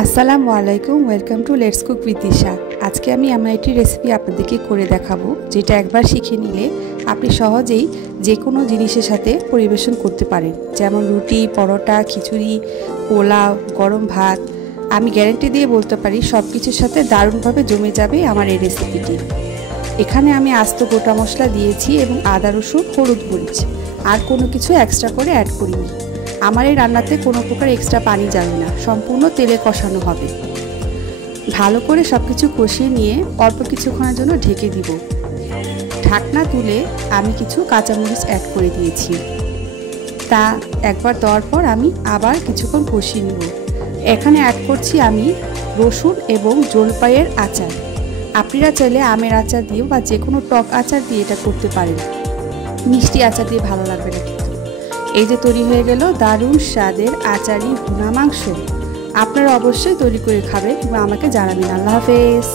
আসসালামু আলাইকুম, welcome to let's cook with Disha. আজকে আমি এমন একটি রেসিপি আপনাদেরকে করে দেখাবো, যেটা একবার শিখে নিলে আপনি সহজেই যে কোনো জিনিসের সাথে পরিবেশন করতে পারেন, যেমন রুটি, পরোটা, খিচুড়ি, পোলাও, গরম ভাত। আমি গ্যারান্টি দিয়ে বলতে পারি সব কিছুর সাথে দারুণভাবে জমে যাবে আমার এই রেসিপিটি। এখানে আমি আস্ত গোটা মশলা দিয়েছি এবং আদা, রসুন, হলুদ, মরিচ, আর কোনো কিছু এক্সট্রা করে অ্যাড করিনি। আমার এই রান্নাতে কোনো প্রকার এক্সট্রা পানি যাবে না, সম্পূর্ণ তেলে কষানো হবে। ভালো করে সব কিছু কষিয়ে নিয়ে অল্প কিছুক্ষণের জন্য ঢেকে দিব। ঢাকনা তুলে আমি কিছু কাঁচামরিচ অ্যাড করে দিয়েছি। তা একবার দেওয়ার পর আমি আবার কিছুক্ষণ কষিয়ে নেব। এখানে অ্যাড করছি আমি রসুন এবং জলপাইয়ের আচার। আপনারা চাইলে আমের আচার দিয়েও বা যে কোনো টক আচার দিয়ে এটা করতে পারেন, মিষ্টি আচার দিয়ে ভালো লাগবে না। এই যে তৈরি হয়ে গেল দারুণ স্বাদের আচারি ভুনা মাংস। আপনারা অবশ্যই তৈরি করে খাবেন এবং আমাকে জানাবেন। আল্লাহ হাফেজ।